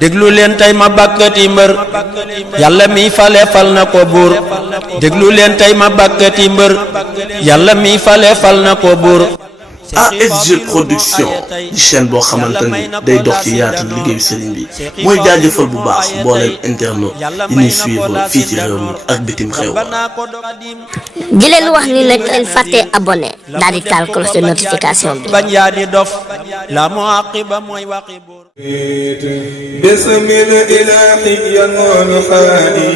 déglu leen tey ma bàkkati mbër yàlla mi fale fal na ko buur déglu leen tey ma bàkkati mbër yàlla mi fale fal na ko buur. ASG production di chaîne boo xamante ni day dox ci yaatal liggéeyu sëriñ bi mooy jaajëfal bu baax mbooleem internet yi ñuy suivre fii ci réew mi ak bitim réew. di leen wax ni nag leen fàttee abonné daal di taal cloche de notification bi. bañ yaa di dof la mu aqiba mooy waxi buur. bismil ilaahi yanmoonu xaali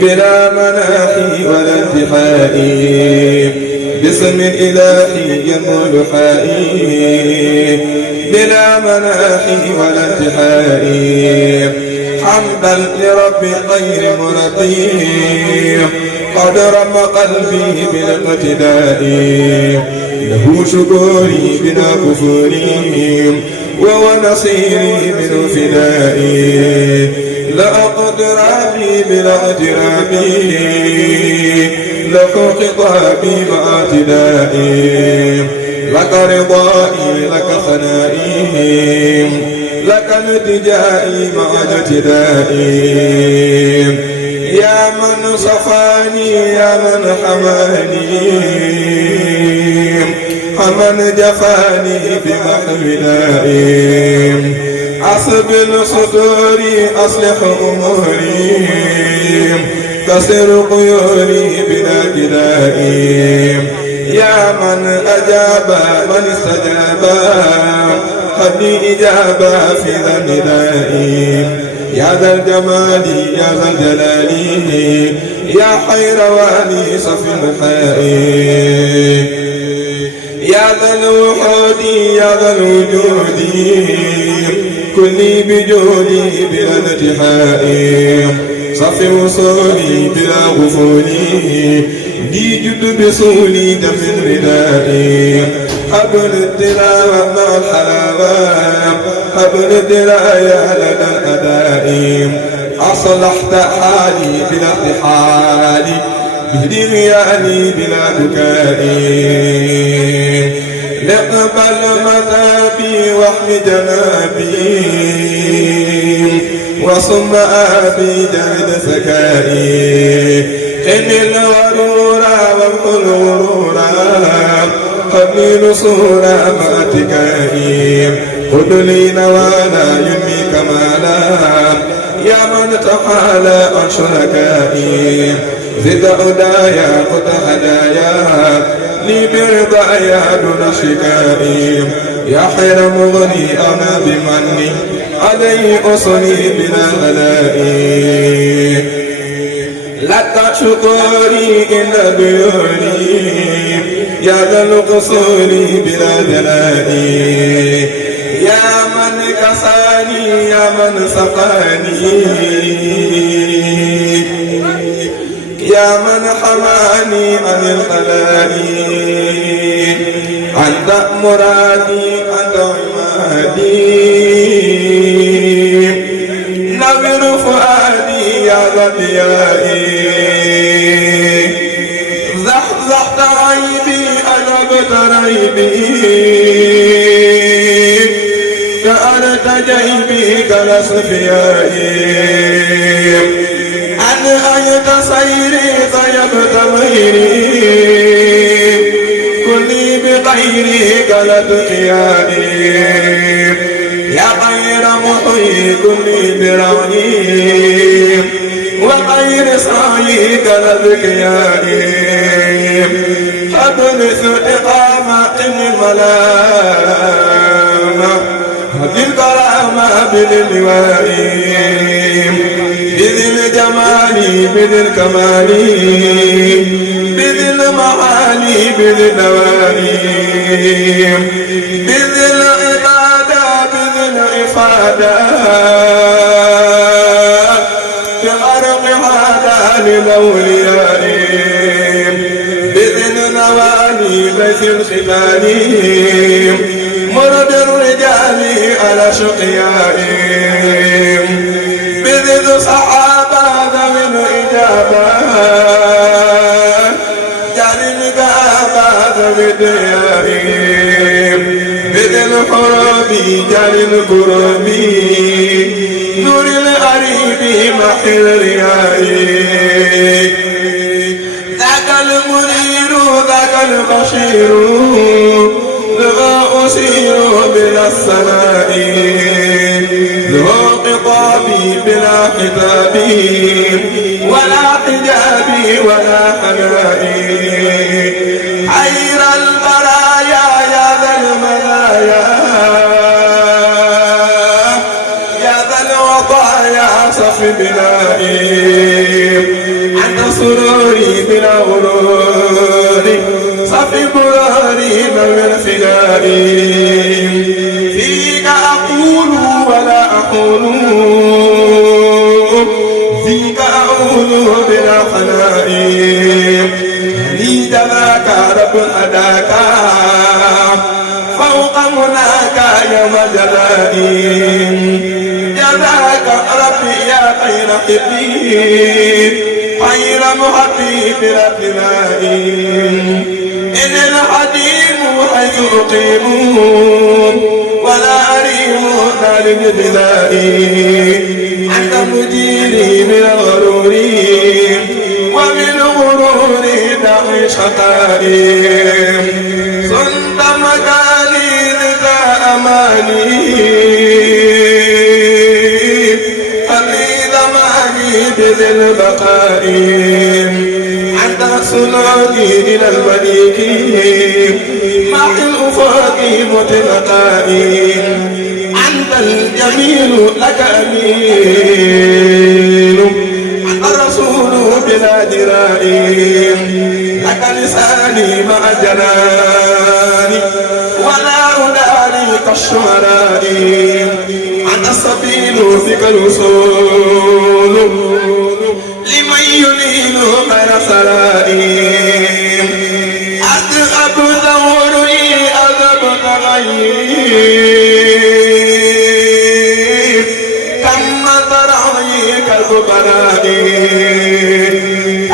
bila manaaxi wala intixaali بسم الإله ينمو حائي بلا مناحي ولا انتحائي حمدا لرب غير مرضي قد رم قلبي بالاقتداء له شكوري بلا كفوري وهو نصيري من فدائي لا أقدر بي بلا اعترابي لك خطابي مع اعتدائي لك رضائي لك ثنائي لك التجائي مع اعتدائي يا من صفاني يا من حماني ومن جفاني بمحولائي أصبر صدوري أصلح أموري كسر قيوري بلا جدائي يا من أجاب من استجاب خذني إجابة في ذا النداء يا ذا الجمال يا ذا الجلال يا حيرواني صف الحائي يا ذا الوحود يا ذا الوجود كلي بجودي بلا انتهاء صف وصولي بلا غفولي دي جد بصولي دم ردائي حبل التلاوة مع الحلاوة حبل الدراية لدى الأداء أصلحت حالي بلا احتحالي بهدي غيالي بلا بكائي لقبل مذابي واحم جنابي وصم آبي جعد سكائي إن الغرورا وامحو الغرورا قبلي نصورا مع اتكائي خذ لي نوالا ينمي كمالا يا من تحالى عن شركائي زد هدايا خذ هدايا لي برضايا دون شكائي يا خير مغني أنا بمني علي أصلي بلا غلائي لك شكوري إلا بيوني يا ذا القصور بلا دلائي يا من كساني يا من سقاني يا من حماني عن الخلائق أنت مرادي أنت عمادي نور فؤادي يا ضيائي زحزحت عيبي أجبت ريبي كأنت جيبي كالأصفيائي أن أيت سيري طيبت غيري كلي بغيري كالأتقيائي يا غير محيي كلي بروني وغير سعي كالأذكيائي حدث إقامة الملامة هذه الكرامة باللواء بذي الجمال بذي الكمال بذي المعالي بذي النوالي بذي العبادة بذي الإفادة بغرق عادة للأولياء بذي النوالي بذي الخبال مرد الرجال على شقيائهم بذل صحابة ذوي الإجابة جعل الكعبة ذوي الديارهم بذل حروبي جال الكرب نور الغريب محي الرياء ذاك المنير ذاك البشير ذا أسير بلا السناء ذو خطابي بلا خطاب ولا حجاب ولا حناء خير البرايا يا ذا المنايا يا ذا الوطايا صف بلائي أنت سروري بلا غرور صف براري من فدائي فيك أقول ولا أقول فيك أقول بلا خنائي لي جزاك رب هداك فوق مناك يوم جزائي جزاك ربي يا خير حبي خير محبي بربنائي إن الحديم حيث أقيم ولا أريم ذلك جزائي أنت مجيري من الغرور ومن غرور دعي شقائي صنت مكاني ذا أماني أبي زماني بذي البقاء أنت صنعتي إلى المليك محي الأفاق متلقائي أنت الجميل لك أمين أنت الرسول بلا درائي لك لساني مع جناني ولا أداني كالشعراء أنت السبيل فيك الوصول لمن ينيل غير سرائي أذهبت غري أذهبت غير كم ترعي كالكبراء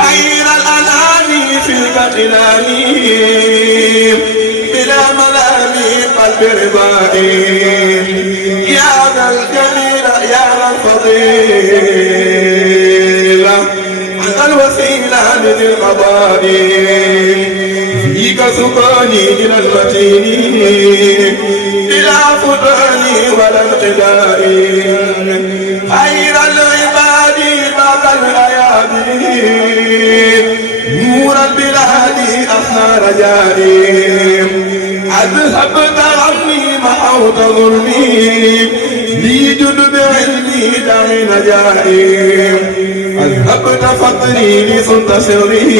خير الأنام فيك خلالي بلا ملامي قلب رضائي يا ذا الجليل يا ذا الفضيل أنت الوسيلة لذي القضاء فيك سكاني إلى المتين بلا فتان ولا انقضاء خير العباد بعد الأيادي نور البلاد أفنى رجائي أذهبت عني محوت ظلمي لي جد بعلمي دعي نجائي أذهبت فقري لصنت سري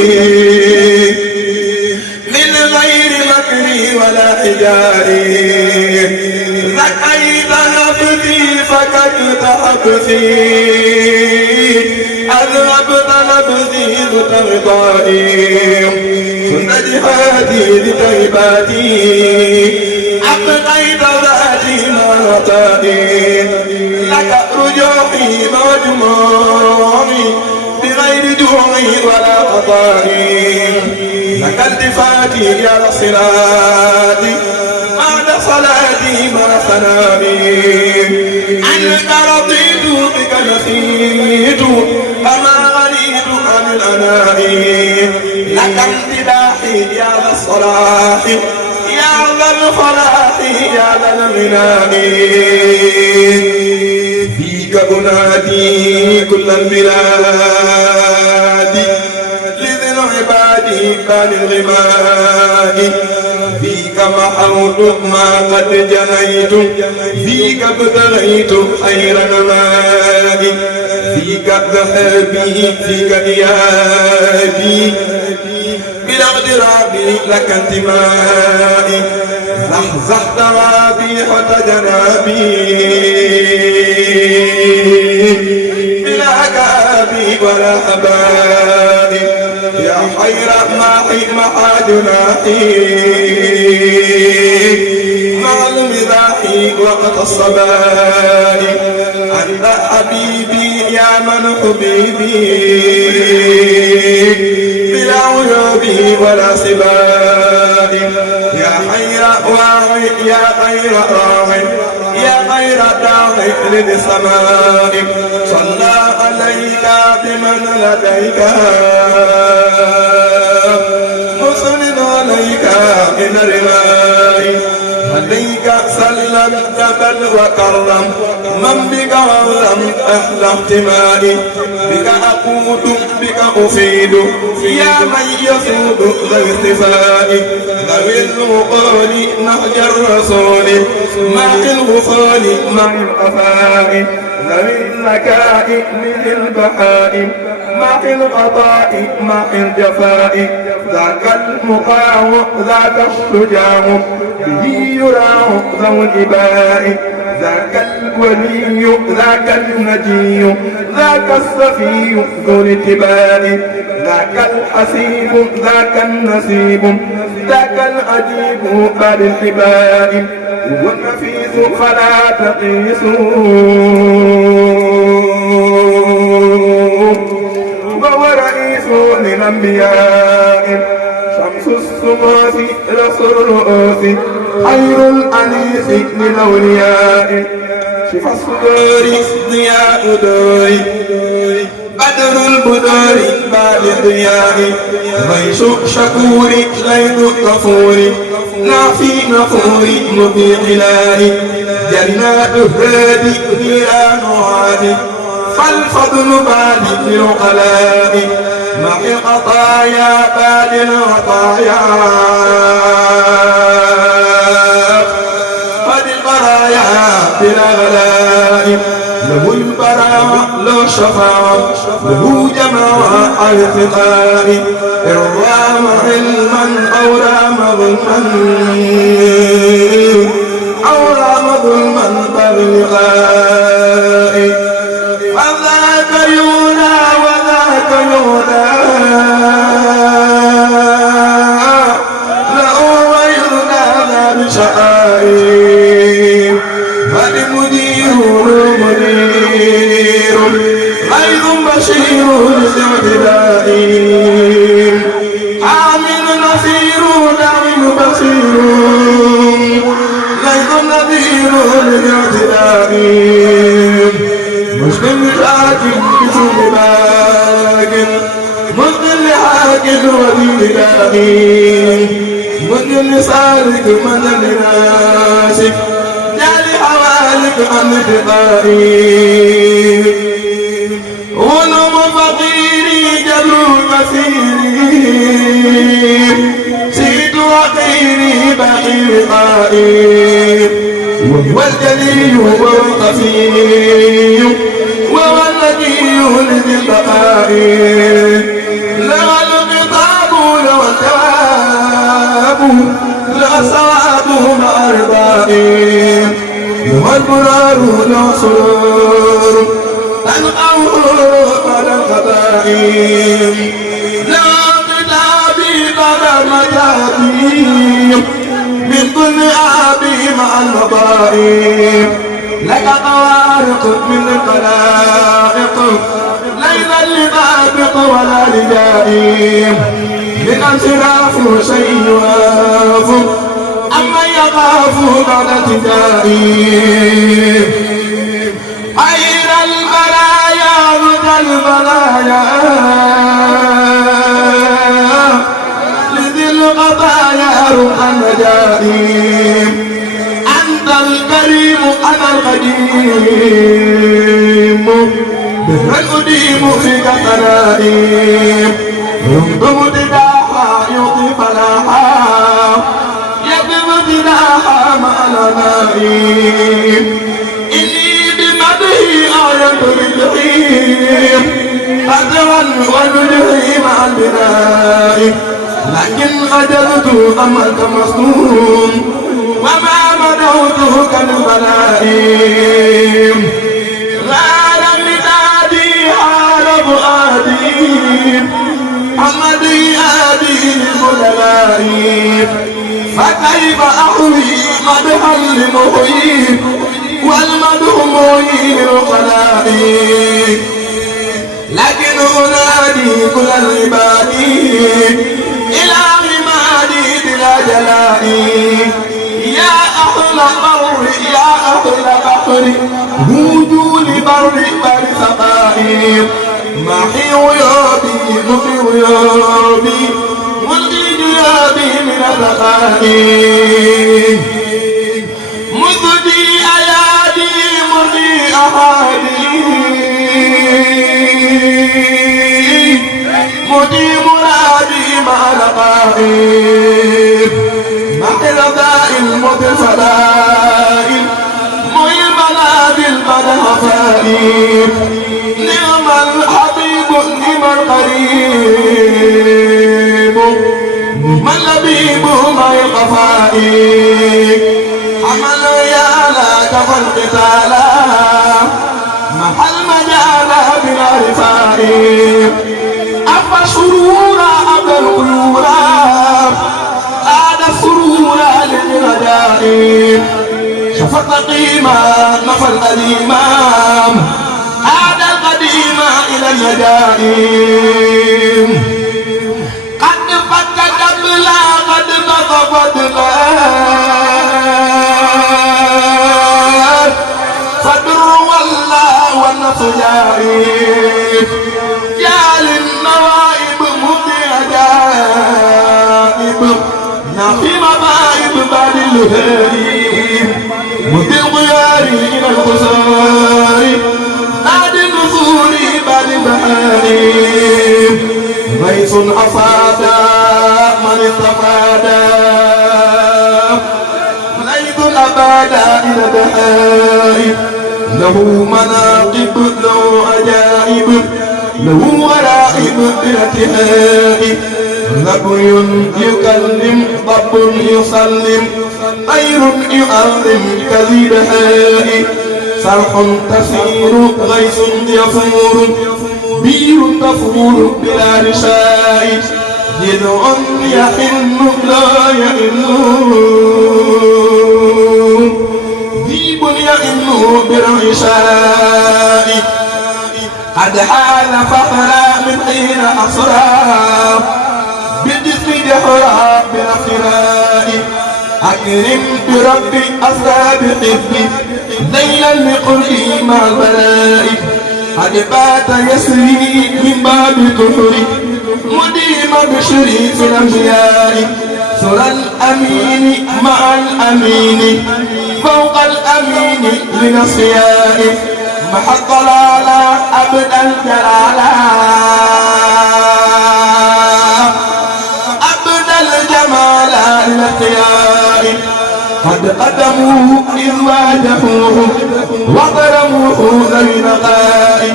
من غير مكري ولا حجائي ذكيت نفسي فكدت حبسي أذهبت نفسي ذت غطائي كنت جهادي لطيباتي أبقيت ذاتي ما غطائي لك رجوعي مجموعي بغير جوعي ولا قطائي لك التفاتي يا صلاتي بعد صلاتي ما ثنائي عنك رضيت بك نسيت فما غنيت عن الأناء لك امتداحي يا ذا الصلاح يا ذا الفلاح يا ذا الغناء فيك أنادي كل البلاد لذي العباد بان الغماء فيك محوت ما قد جنيت فيك ابتغيت خير نمائي فيك ذهبي فيك إيابي بلا اغترابي لك انتمائي زحزحت رابيحة جنابي بلا كابي ولا أبائي يا خير ماحي محا جناحي مع المزاح وقت الصباح أنت حبيبي يا من حبيبي بلا عيوب ولا سباب يا خير واعي يا خير راعي يا خير داعي للسماء صلى عليك بمن لديك مسند عليك من الرماء عليك سلم جبل وكرم من بك ولم أهل احتمائي بك أقود بك أفيد يا من يسود ذوي اختفاء ذوي الوقال نهج الرسول مع الوصال مع القفاء ذوي الذكاء من البحاء مع القضاء مع الجفاء ذاك المطاع ذاك الشجاع به يراع ذو الإباء ذاك الولي ذاك النجي ذاك الصفي ذو الاتباع ذاك الحسيب ذاك النسيب ذاك العجيب بعد الحباء والنفيس فلا تقيسوا وهو رئيس للأنبياء شمس السماس رسول الرؤوس خير الأنيس للأولياء شفى الصدور ضياء دوري بدر البدور بعد الضياء غيث شكور غيث غفور نافي نفور مبي إلهي جنات الهادي نيران عادي فالفضل بادي للعقلاء مع العطايا بادي العطايا قد البرايا بلا غلاء له البراء له شفاعة له جماعة على الثقاء الرام علما أو رام ظلما أو رام ظلما باللقاء فذاك يولى وذاك يولى له ويرنى ذا بشقائي هل مدير مدير غير بشير لاعتدائي عامل نصير داعم بصير غير نذير لاعتدائي مسلم حاكم بسم باكر مسلم حاكم ودين داعي مسلم سالك من الناسك حوالك عن اتقائي ونم فقيري جلو كثيري سيد وقيري باقي لقائي وهو الجلي وهو الخفي وهو الذي لذي البقاء له الخطاب له الجواب له الصواب مع رضائي له البرار له سرور القول على الخطائم له كتابي بعد متابي من كل آبي مع المضائم لك طوارق من الخلائق ليس لبابق ولا لدائم من انصراف شيء يواف أما يخاف بعد التدائم خير البرايا هدى البرايا لذي القضايا روح النجائم أنت الكريم أنا القديم بر القديم فيك ثنائم يمضم تداحى يعطي فلاحا يبغضناها مع الغنائم إني بمدحي آية بالجحيم أجرا ونجحي مع البناء لكن أجرت أمرك مصنون وما منعته كالبلائم غار مدادي حارب آديم حمدي آدي المدلائم فكيف أحوي مدحا لمحيي والمدح محيي الخلائق السماء لكن أنادي كل العباد إلى عمادي بلا جلائي يا أهل بر يا أهل بحر هوجوا لبر بر سمائي محي عيوبي مطي عيوبي ملغي جيوبي من الرخاء مذدي أيادي مذي أحادي مذي مرادي مع لقائي محي رضائي المذي الفضائل مهي المناد المنافائي نعم الحبيب نعم القريب نعم اللبيب مع القفائي حمل يا لا كفى القتال محل مجال بلا رفائي أبا سرورا أبا القيورا آد سرورا للرجائي شفت قيمة نفى الأليمام آد القديم إلى النجائم قد فك دبلا قد بغفت فدر والله والنفس جائب يا للنوائب مبدي عجائب نافي مبائب بعد الهريب مبدي الغيار إلى الخسار بعد النزول بعد البهاريب غيث أفاد من استفاد ليث أباد إلى دهائب له مناقب له عجائب له ورائب بلا انتهاء نبي يكلم ضب يسلم طير يؤذن كذي دهاء سرح تسير غيث يفور بير تفور بلا رشاء جذع يحن لا يئن ذيب يئن بالعشاء قد حال فخرا من حين أسرى بالجسم جهرا بالافتراء أكرم برب أسرى بحبي ليلا لقرئي مع البلاء قد بات يسري من باب كفري مديم بشري في الأنبياء سرى الأمين مع الأمين فوق الأمين من الصياء محى الضلال أبدا الجلال أبدا الجمال للقياء قد قدموه إذ واجهوه وظلموه ذوي نقاء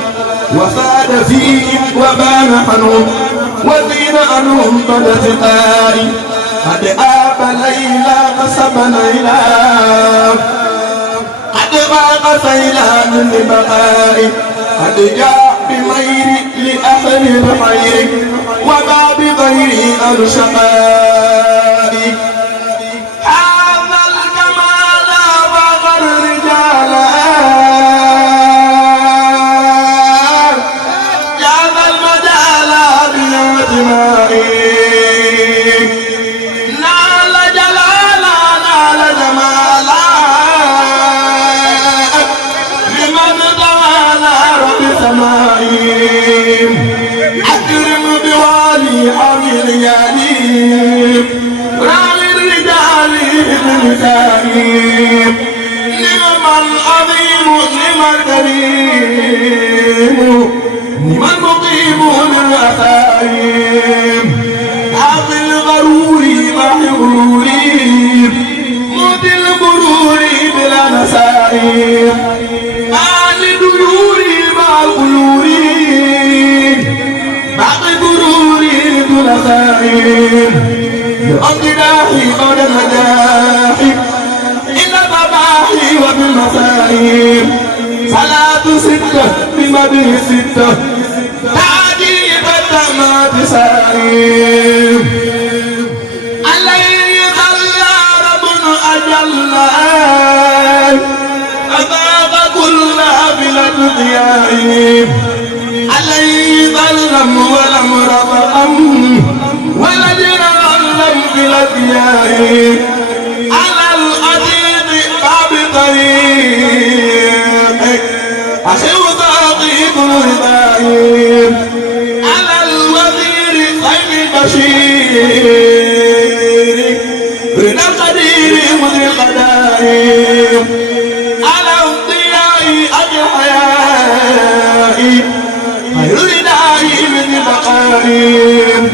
وساد فيهم وبان حنهم وزين عنهم بدا ثقاء قد آب ليلى قسم ليلى قد ضاق سيلان لبقاء قد جاء بغير لأهل الخير وما بغير الشقاء هذا الجمال وغى الرجال يا ذا المجال بيتمائي نال جلالا نال جمالا أكرم بوالي حمي ليالي راوي الرجال بالنسائي نعم العظيم نعم الكريم نعم المقيم للأثائم عقل الغرور محي غروري موت الغرور بلا نسائم آل ديوري مع الغيور باقي غروري دون خائم لأنجداحي بعد النجاح إن الضباحي وبالمسائم صلاة ستة بمدح ستة تعجيب التمات سائم عليه صلى ربنا أجل أذاق كل بلا تضياء لم ولم رفقم ولجر لم في الأدياء على الأديب باب طريق أخي وطاقيق الهدايم على الوزير خير البشير رضا القدير مدر القدائم على الضياء أجل حيائي خير ردائي من بقائم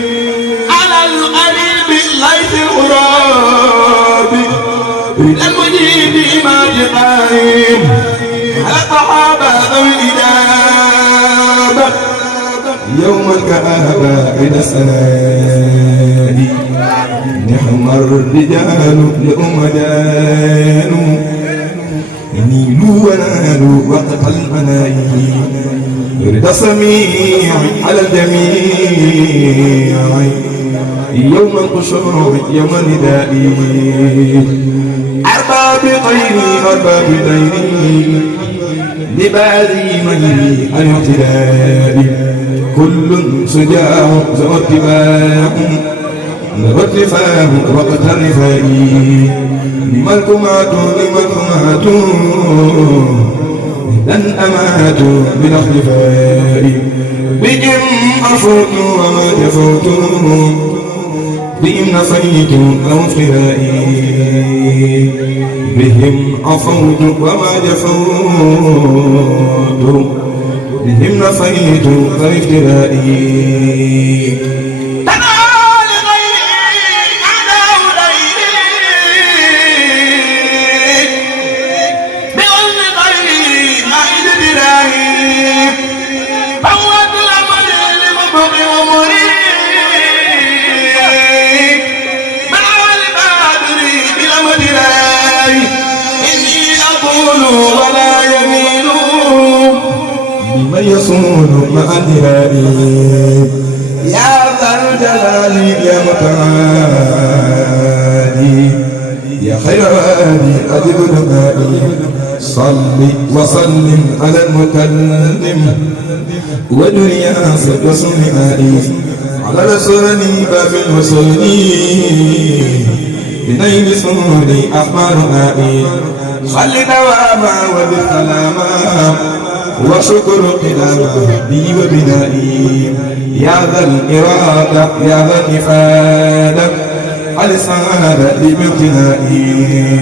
على القريب ليس الغراب رضا المجيد إمام قائم على الصحابة ذوي الإجابة يوما كآباء الأسناد نعم الرجال لأمدان نيلوا ونالوا وقت المنايا رضا سميع على الجميع يوم الخشوع يوم ندائي أرباب غيري أرباب ديني لبادي مجري الاعتداء كل شجاع ذو اتباع ذو ارتفاع وقت الرفاء لملكمات لملكمات لن أماتوا بلا اختفاء بهم أفوت وما جفوت بهم نفيت أو افترائي بهم عفوت وما جفوت بهم نفيت أو افترائي ولا يميل بمن يصون مع الدرائي يا ذا الجلال يا متعالي يا خير هادي أجب دمائي صل وسلم على المكلم ودنيا صدق صنعائي على رسولي باب الوصولي بنيل سوري أحمر آئي خل دواما وبالسلاما وشكر قداما بي وبنائي يا ذا الإرادة يا ذا الإفادة على السعادة بامتنائي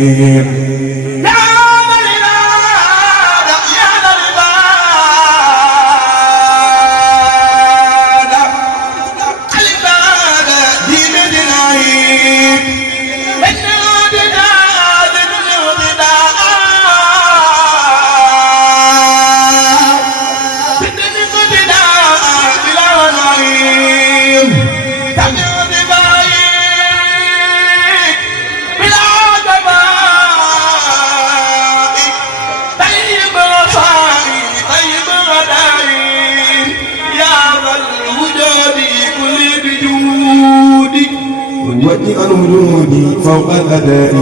وجه الوجود فوق الأداء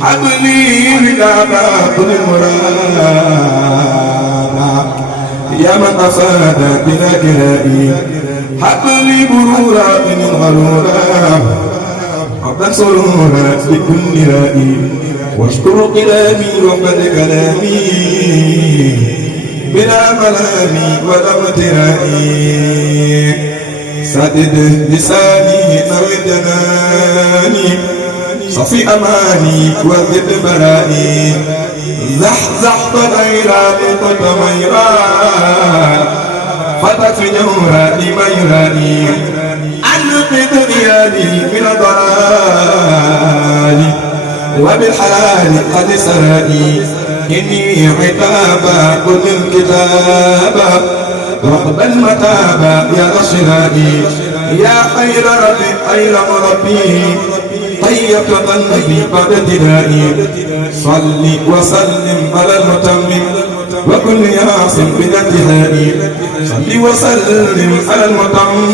حبلي بلا كل المراد يا من أفاد بلا جرائي حبلي برورا من الغرورا عبدا سرورا بكل رائي واشكر كلامي وقد كلامي بلا ملامي ولا امترائي سدد لساني نوي جناني صفي أماني وذب برائي زحزحت غيرا لتتميرا فتت في جورا لميراني أنقذ ريالي من ضلالي وبالحلال قد سرائي إني عتابا كل الكتابا واقبل متابا يا رشدي يا خير ربي خير مربي طيبت قلبي بعد ابتدائي صل وسلم على المتمم وكل ياصم بلا انتهائي صل وسلم على المتمم